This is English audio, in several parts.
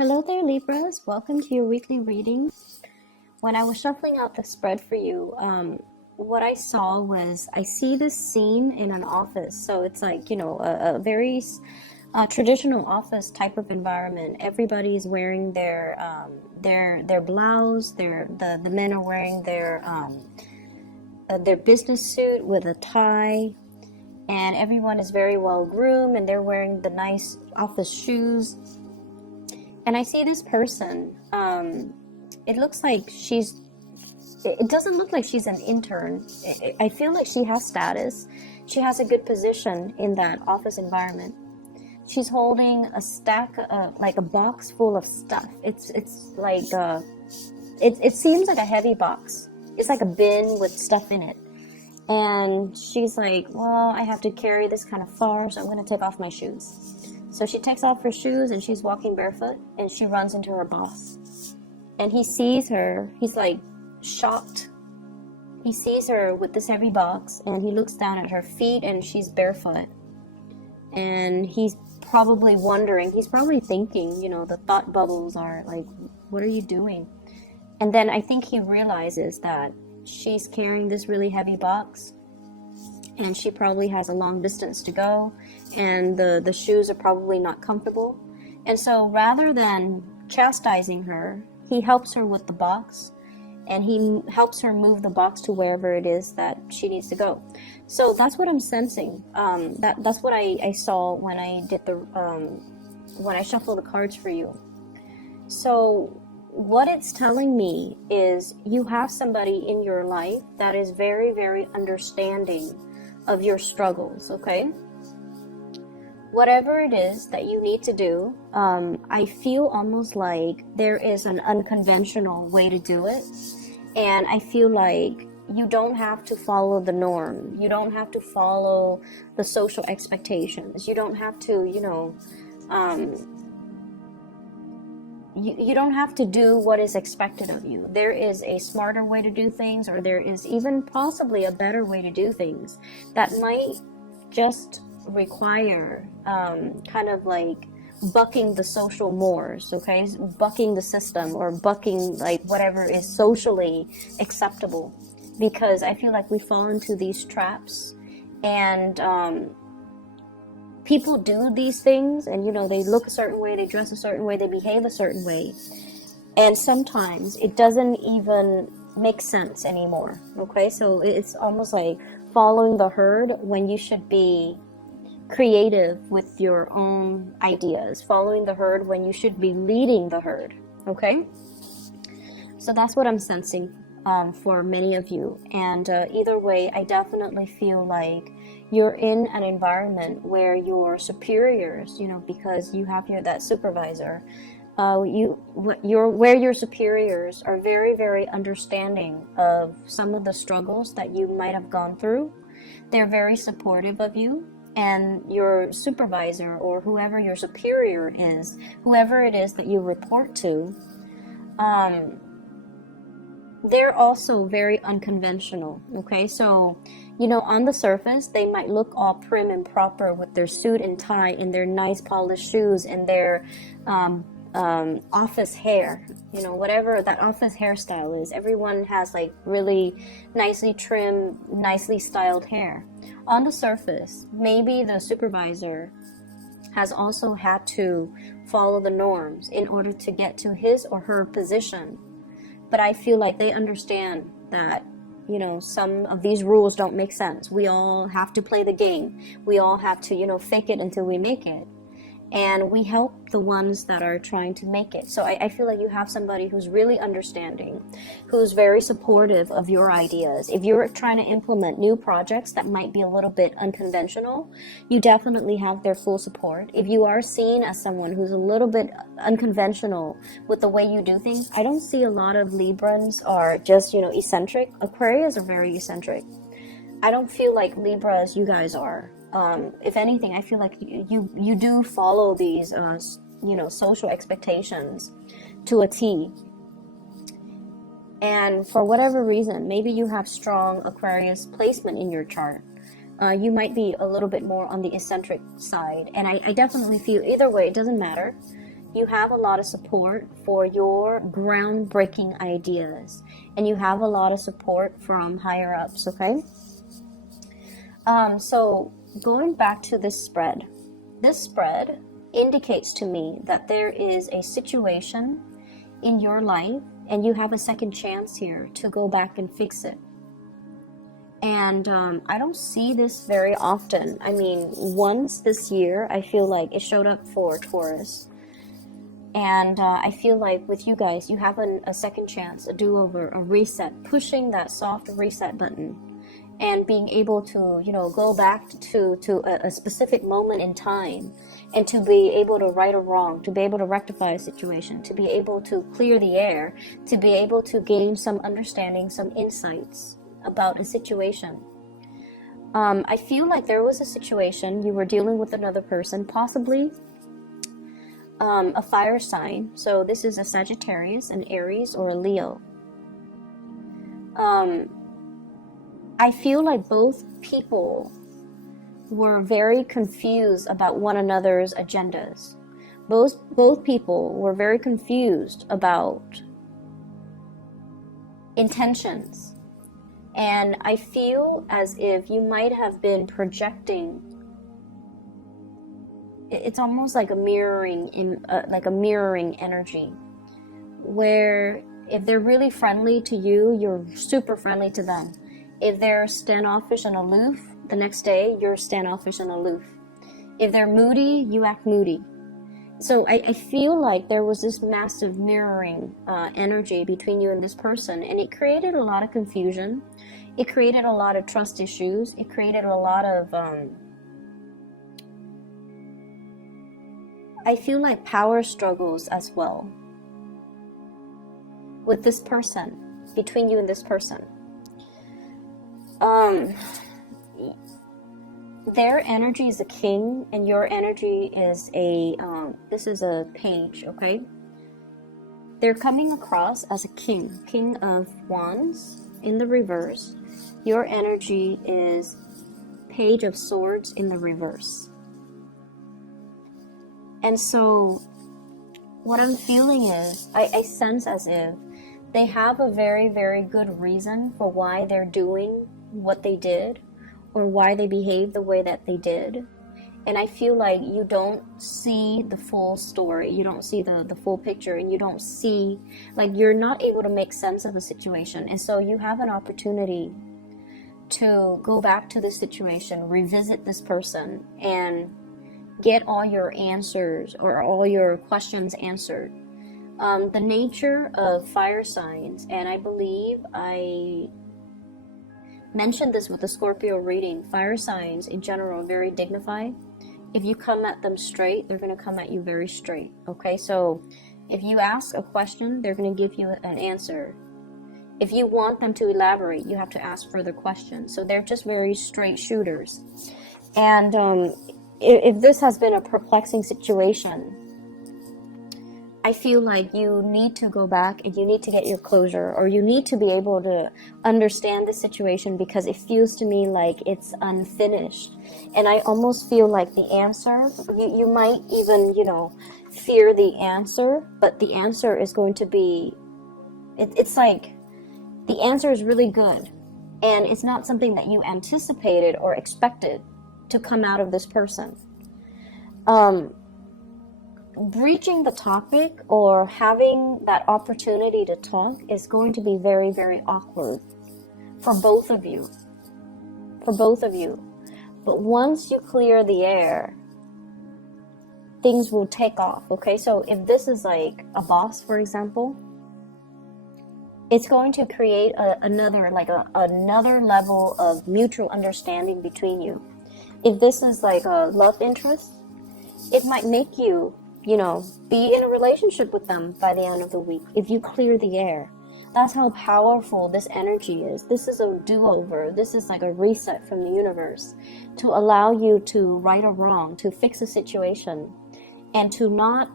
Hello there, Libras. Welcome to your weekly reading. When I was shuffling out the spread for you, what I saw was I see this scene in an office. So it's like, a very traditional office type of environment. Everybody's wearing their blouse. The men are wearing their business suit with a tie, and everyone is very well groomed, and they're wearing the nice office shoes. And I see this person. It looks like it doesn't look like she's an intern. I feel like she has status. She has a good position in that office environment. She's holding a stack, like a box full of stuff. It's like, it seems like a heavy box. It's like a bin with stuff in it. And she's like, well, I have to carry this kind of far, so I'm going to take off my shoes. So she takes off her shoes and she's walking barefoot, and she runs into her boss. And he sees her. He's like shocked. He sees her with this heavy box, and he looks down at her feet, and she's barefoot. And he's probably wondering, he's probably thinking, the thought bubbles are like, what are you doing? And then I think he realizes that she's carrying this really heavy box, and she probably has a long distance to go, and the shoes are probably not comfortable. And so rather than chastising her, he helps her with the box, and he helps her move the box to wherever it is that she needs to go. So that's what I'm sensing. That's what I saw when I did when I shuffled the cards for you. So what it's telling me is you have somebody in your life that is very, very understanding of your struggles, okay? Whatever it is that you need to do, I feel almost like there is an unconventional way to do it. And I feel like you don't have to follow the norm. You don't have to follow the social expectations. You don't have to, you don't have to do what is expected of you. There is a smarter way to do things, or there is even possibly a better way to do things that might just require kind of like bucking the social mores, okay? Bucking the system, or bucking like whatever is socially acceptable. Because I feel like we fall into these traps, and people do these things, and they look a certain way, they dress a certain way, they behave a certain way, and sometimes it doesn't even make sense anymore, okay? So it's almost like following the herd when you should be creative with your own ideas, following the herd when you should be leading the herd, okay? So that's what I'm sensing for many of you. And either way, I definitely feel like you're in an environment where your superiors, because you have that supervisor, where your superiors are very, very understanding of some of the struggles that you might have gone through. They're very supportive of you. And your supervisor, or whoever your superior is, whoever it is that you report to, they're also very unconventional, okay? So, on the surface, they might look all prim and proper with their suit and tie and their nice polished shoes and their office hair, whatever that office hairstyle is. Everyone has like really nicely trimmed, nicely styled hair. On the surface, maybe the supervisor has also had to follow the norms in order to get to his or her position. But I feel like they understand that, some of these rules don't make sense. We all have to play the game. We all have to, fake it until we make it. And we help the ones that are trying to make it. So I feel like you have somebody who's really understanding, who's very supportive of your ideas. If you're trying to implement new projects that might be a little bit unconventional, you definitely have their full support. If you are seen as someone who's a little bit unconventional with the way you do things, I don't see a lot of Librans are just, eccentric. Aquarius are very eccentric. I don't feel like Libras, you guys are. If anything, I feel like you do follow these, social expectations to a T. And for whatever reason, maybe you have strong Aquarius placement in your chart. You might be a little bit more on the eccentric side. And I definitely feel either way, it doesn't matter. you have a lot of support for your groundbreaking ideas, and you have a lot of support from higher ups, okay? So going back to this spread indicates to me that there is a situation in your life and you have a second chance here to go back and fix it. And I don't see this very often. I mean, once this year, I feel like it showed up for Taurus. And I feel like with you guys, you have a second chance, a do-over, a reset, pushing that soft reset button and being able to, you know, go back to a specific moment in time and to be able to right a wrong, to be able to rectify a situation, to be able to clear the air, to be able to gain some understanding, some insights about a situation. I feel like there was a situation you were dealing with another person, possibly a fire sign. So this is a Sagittarius, an Aries, or a Leo. I feel like both people were very confused about one another's agendas. Both people were very confused about intentions. And I feel as if you might have been projecting. It's almost like a mirroring energy, where if they're really friendly to you, you're super friendly to them. If they're standoffish and aloof, the next day you're standoffish and aloof. If they're moody, you act moody. So I feel like there was this massive mirroring energy between you and this person, and it created a lot of confusion. It created a lot of trust issues. It created a lot of, I feel like power struggles as well with this person, between you and this person. Their energy is a king, and your energy is a, this is a page, okay? They're coming across as a king of wands in the reverse. Your energy is page of swords in the reverse. And so what I'm feeling is, I sense as if they have a very, very good reason for why they're doing what they did, or why they behave the way that they did. And I feel like you don't see the full story, you don't see the full picture, and you don't see, like, you're not able to make sense of the situation. And so you have an opportunity to go back to this situation, revisit this person, and get all your answers or all your questions answered. The nature of fire signs, and I believe I mentioned this with the Scorpio reading, fire signs in general are very dignified. If you come at them straight, they're going to come at you very straight. Okay, so if you ask a question, they're going to give you an answer. If you want them to elaborate, you have to ask further questions. So they're just very straight shooters. And if this has been a perplexing situation, I feel like you need to go back and you need to get your closure, or you need to be able to understand the situation, because it feels to me like it's unfinished. And I almost feel like the answer, you might even, you know, fear the answer, but the answer is going to be, it's like, the answer is really good. And it's not something that you anticipated or expected to come out of this person. Breaching the topic or having that opportunity to talk is going to be very, very awkward for both of you. But once you clear the air, things will take off, okay? So if this is like a boss, for example, it's going to create another level of mutual understanding between you. If this is like a love interest, it might make you, you know, be in a relationship with them by the end of the week if you clear the air. That's how powerful this energy is. This is a do-over. This is like a reset from the universe to allow you to right a wrong, to fix a situation, and to not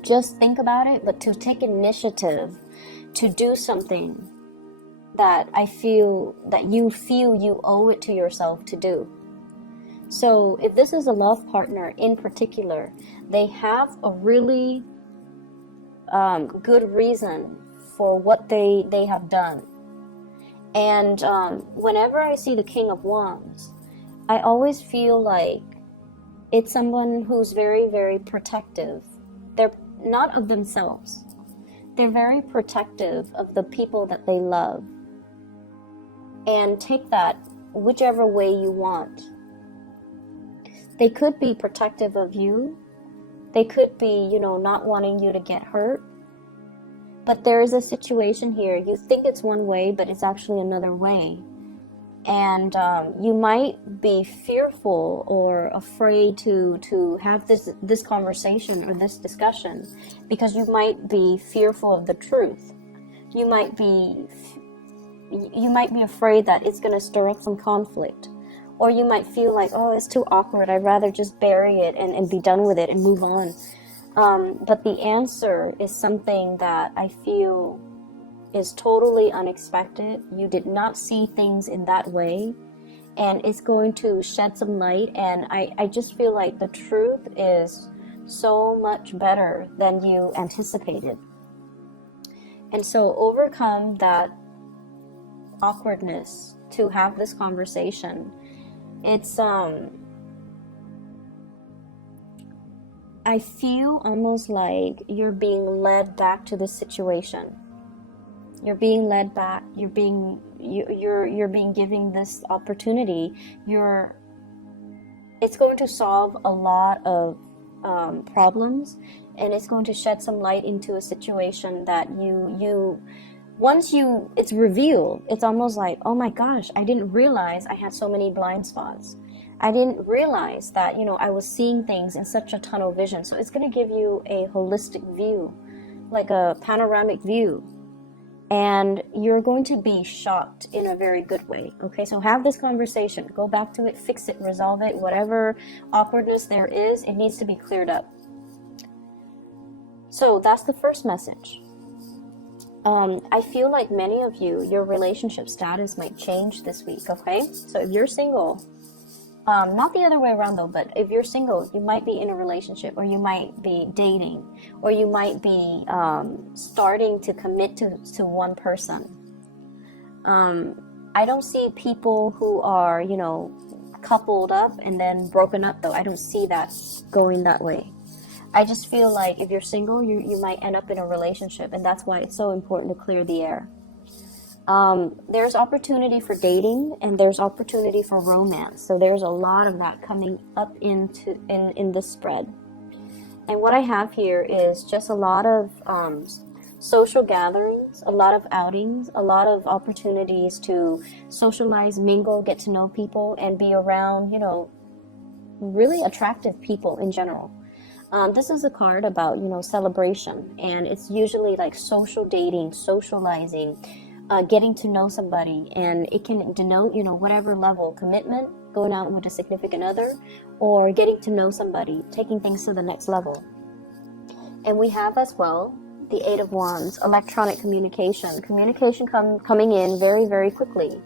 just think about it, but to take initiative to do something that you feel you owe it to yourself to do. So if this is a love partner in particular, they have a really good reason for what they have done. And whenever I see the King of Wands, I always feel like it's someone who's very, very protective. They're not of themselves. They're very protective of the people that they love. And take that whichever way you want. They could be protective of you. They could be, not wanting you to get hurt. But there is a situation here. You think it's one way, but it's actually another way. And you might be fearful or afraid to have this conversation or this discussion because you might be fearful of the truth. You might be afraid that it's going to stir up some conflict. Or you might feel like, oh, it's too awkward. I'd rather just bury it and be done with it and move on. But the answer is something that I feel is totally unexpected. You did not see things in that way. And it's going to shed some light. And I just feel like the truth is so much better than you anticipated. And so overcome that awkwardness to have this conversation. It's I feel almost like you're being led back to the situation. You're being led back. You're being given this opportunity. It's going to solve a lot of problems, and it's going to shed some light into a situation that once it's revealed, it's almost like, oh my gosh, I didn't realize I had so many blind spots. I didn't realize that, I was seeing things in such a tunnel vision. So it's going to give you a holistic view, like a panoramic view. And you're going to be shocked in a very good way. Okay, so have this conversation. Go back to it, fix it, resolve it. Whatever awkwardness there is, it needs to be cleared up. So that's the first message. I feel like many of you, your relationship status might change this week, okay? So if you're single, not the other way around though, but if you're single, you might be in a relationship, or you might be dating, or you might be starting to commit to one person. I don't see people who are, coupled up and then broken up though. I don't see that going that way. I just feel like if you're single, you might end up in a relationship, and that's why it's so important to clear the air. There's opportunity for dating, and there's opportunity for romance. So there's a lot of that coming up in this spread. And what I have here is just a lot of social gatherings, a lot of outings, a lot of opportunities to socialize, mingle, get to know people, and be around, really attractive people in general. This is a card about, celebration, and it's usually like social dating, socializing, getting to know somebody, and it can denote, whatever level commitment, going out with a significant other, or getting to know somebody, taking things to the next level. And we have as well the Eight of Wands, electronic communication coming in very, very quickly.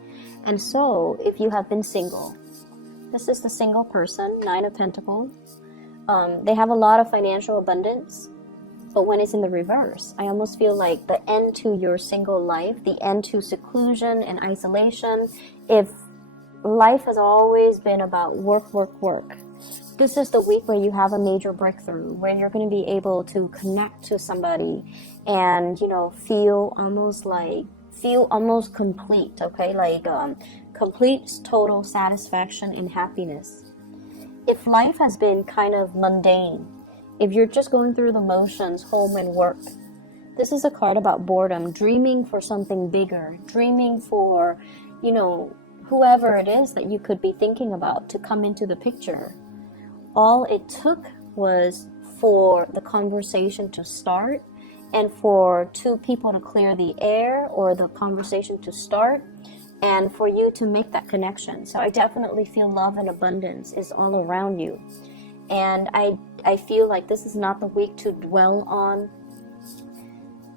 And so if you have been single, this is the single person, Nine of Pentacles. They have a lot of financial abundance, but when it's in the reverse, I almost feel like the end to your single life, the end to seclusion and isolation. If life has always been about work, this is the week where you have a major breakthrough, where you're going to be able to connect to somebody and, feel almost complete, okay? Like complete, total satisfaction and happiness. If life has been kind of mundane, if you're just going through the motions, home and work, this is a card about boredom, dreaming for something bigger, dreaming for, whoever it is that you could be thinking about to come into the picture. All it took was for the conversation to start, and for two people to clear the air, or the conversation to start, and for you to make that connection. So I definitely feel love and abundance is all around you. And I feel like this is not the week to dwell on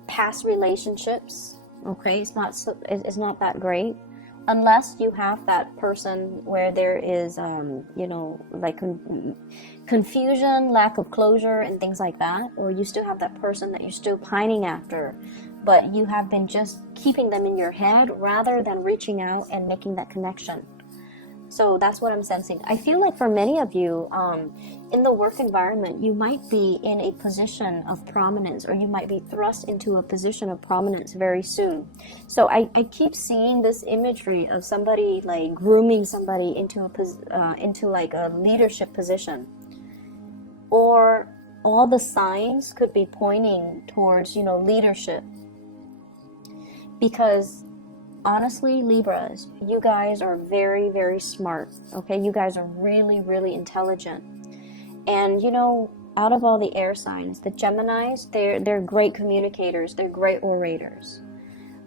past relationships, okay? It's not that great. unless you have that person where there is, you know, like confusion, lack of closure, and things like that, or you still have that person that you're still pining after, but you have been just keeping them in your head rather than reaching out and making that connection. So that's what I'm sensing. I feel like for many of you, in the work environment, you might be in a position of prominence, or you might be thrust into a position of prominence very soon. So I keep seeing this imagery of somebody like grooming somebody into into like a leadership position, or all the signs could be pointing towards, you know, leadership. Because honestly, Libras, you guys are very, very smart, okay? You guys are really, really intelligent. And, you know, out of all the air signs, the Geminis, they're great communicators. They're great orators.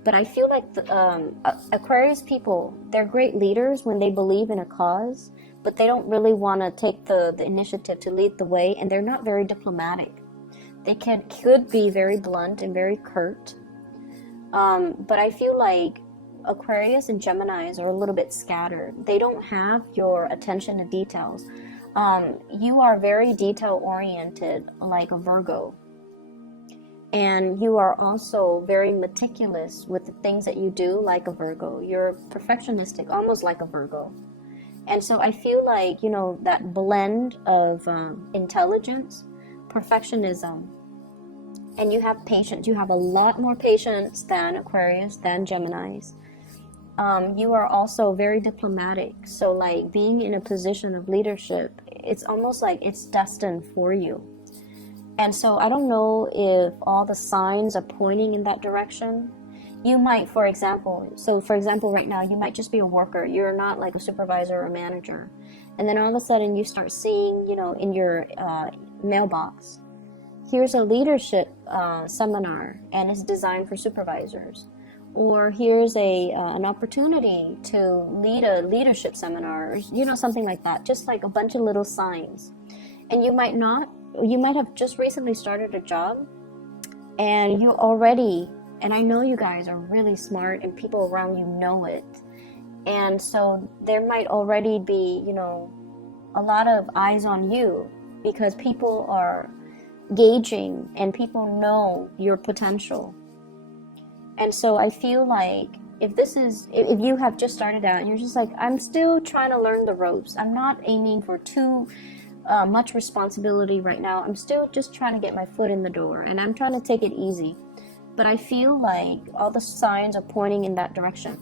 But I feel like the Aquarius people, they're great leaders when they believe in a cause, but they don't really want to take the initiative to lead the way, and they're not very diplomatic. They could be very blunt and very curt. But I feel like Aquarius and Geminis are a little bit scattered. They don't have your attention to details. You are very detail oriented, like a Virgo. And you are also very meticulous with the things that you do, like a Virgo. You're perfectionistic, almost like a Virgo. And so I feel like, you know, that blend of intelligence, perfectionism, and you have patience. You have a lot more patience than Aquarius, than Geminis. You are also very diplomatic. So like being in a position of leadership, it's almost like it's destined for you. And so I don't know if all the signs are pointing in that direction. You might, for example, right now, you might just be a worker. You're not like a supervisor or a manager. And then all of a sudden you start seeing, you know, in your mailbox, here's a leadership seminar, and it's designed for supervisors. Or here's an opportunity to lead a leadership seminar, or, you know, something like that. Just like a bunch of little signs. And you might have just recently started a job, and you already, and I know you guys are really smart and people around you know it. And so there might already be, you know, a lot of eyes on you, because people are gauging and people know your potential. And so I feel like if you have just started out and you're just like, I'm still trying to learn the ropes, I'm not aiming for too much responsibility right now, I'm still just trying to get my foot in the door, and I'm trying to take it easy. But I feel like all the signs are pointing in that direction.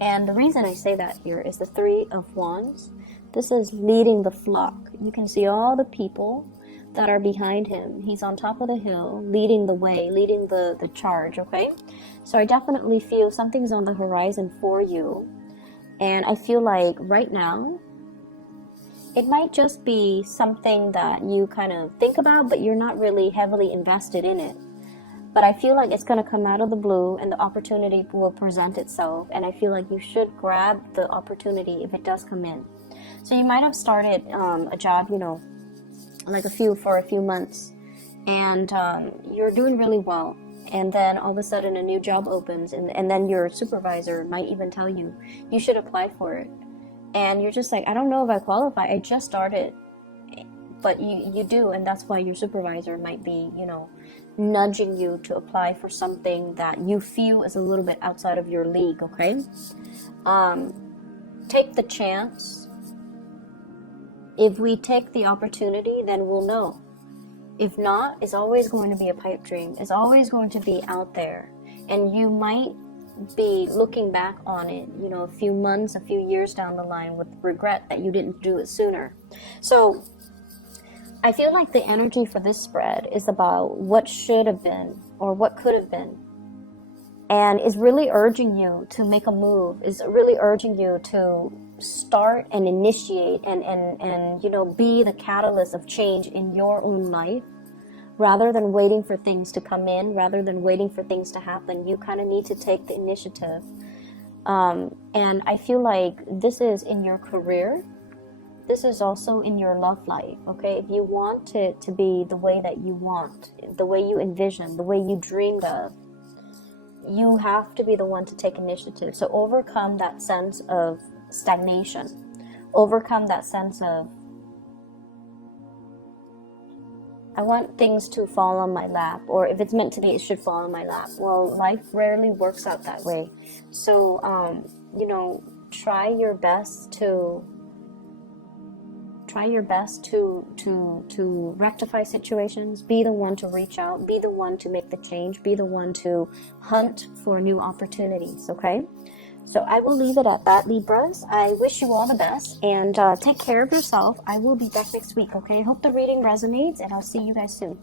And the reason I say that here is the Three of Wands. This is leading the flock. You can see all the people that are behind him. He's on top of the hill, leading the way, leading the charge, okay? So I definitely feel something's on the horizon for you. And I feel like right now, it might just be something that you kind of think about, but you're not really heavily invested in it. But I feel like it's going to come out of the blue, and the opportunity will present itself. And I feel like you should grab the opportunity if it does come in. So you might have started a job, you know, like for a few months, and you're doing really well. And then all of a sudden a new job opens, and then your supervisor might even tell you, you should apply for it. And you're just like, I don't know if I qualify. I just started. But you do, and that's why your supervisor might be, you know, nudging you to apply for something that you feel is a little bit outside of your league, okay? Take the chance. If we take the opportunity, then we'll know. If not, it's always going to be a pipe dream. It's always going to be out there. And you might be looking back on it, you know, a few months, a few years down the line with regret that you didn't do it sooner. So I feel like the energy for this spread is about what should have been or what could have been. And is really urging you to make a move, is really urging you to start and initiate and you know, be the catalyst of change in your own life. Rather than waiting for things to come in, rather than waiting for things to happen, you kind of need to take the initiative. And I feel like this is in your career. This is also in your love life, okay? If you want it to be the way that you want, the way you envision, the way you dreamed of, you have to be the one to take initiative. So overcome that sense of stagnation. Overcome that sense of, I want things to fall on my lap, or if it's meant to be, it should fall on my lap. Well, life rarely works out that way. So, you know, try your best to rectify situations. Be the one to reach out. Be the one to make the change. Be the one to hunt for new opportunities, okay? So I will leave it at that, Libras. I wish you all the best, and take care of yourself. I will be back next week, okay? I hope the reading resonates, and I'll see you guys soon.